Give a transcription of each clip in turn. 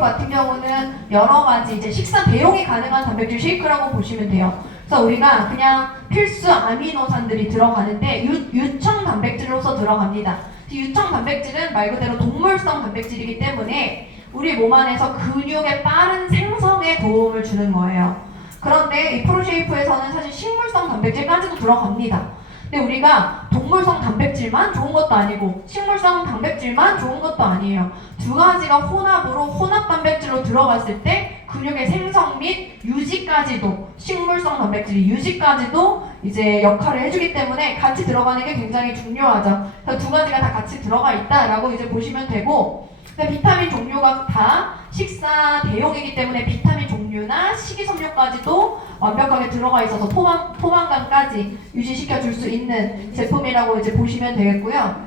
같은 경우는 여러 가지 이제 식사 대용이 가능한 단백질 쉐이크라고 보시면 돼요. 그래서 우리가 그냥 필수 아미노산들이 들어가는데 유, 유청 단백질로서 들어갑니다. 유청 단백질은 말 그대로 동물성 단백질이기 때문에 우리 몸 안에서 근육의 빠른 생성에 도움을 주는 거예요. 그런데 이 프로쉐이프에서는 사실 식물성 단백질까지도 들어갑니다. 근데 우리가 동물성 단백질만 좋은 것도 아니고 식물성 단백질만 좋은 것도 아니에요. 두 가지가 혼합으로 혼합 단백질로 들어갔을 때 근육의 생성 및 유지까지도 식물성 단백질이 유지까지도 이제 역할을 해주기 때문에 같이 들어가는 게 굉장히 중요하죠. 그래서 두 가지가 다 같이 들어가 있다라고 이제 보시면 되고 비타민 종류가 다 식사 대용이기 때문에 비타민 종류나 식이섬유까지도 완벽하게 들어가 있어서 포만, 포만감까지 유지시켜 줄 수 있는 제품이라고 이제 보시면 되겠고요.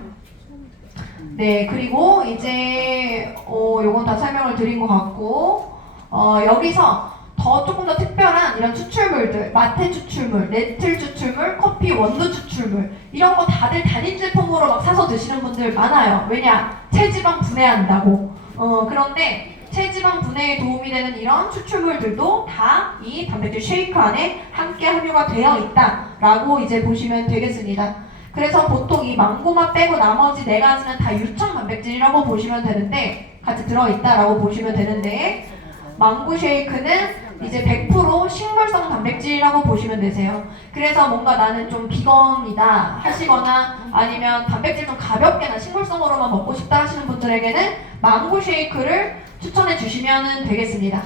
네, 그리고 이제 어, 요건 다 설명을 드린 것 같고 어, 여기서 더 조금 더 특별한 이런 추출물들, 마테 추출물, 레틀 추출물, 커피 원두 추출물 이런 거 다들 단일 제품으로 막 사서 드시는 분들 많아요. 왜냐? 체지방 분해한다고. 어, 그런데 체지방 분해에 도움이 되는 이런 추출물들도 다 이 단백질 쉐이크 안에 함께 함유가 되어 있다라고 이제 보시면 되겠습니다. 그래서 보통 이 망고맛 빼고 나머지 네 가지는 다 유청 단백질이라고 보시면 되는데 같이 들어있다라고 보시면 되는데 망고 쉐이크는 이제 100% 식물성 단백질이라고 보시면 되세요. 그래서 뭔가 나는 좀 비건이다 하시거나 아니면 단백질 좀 가볍게나 식물성으로만 먹고 싶다 하시는 분들에게는 망고 쉐이크를 추천해 주시면 되겠습니다.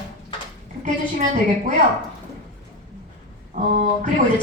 그렇게 해주시면 되겠고요. 어, 그리고 이제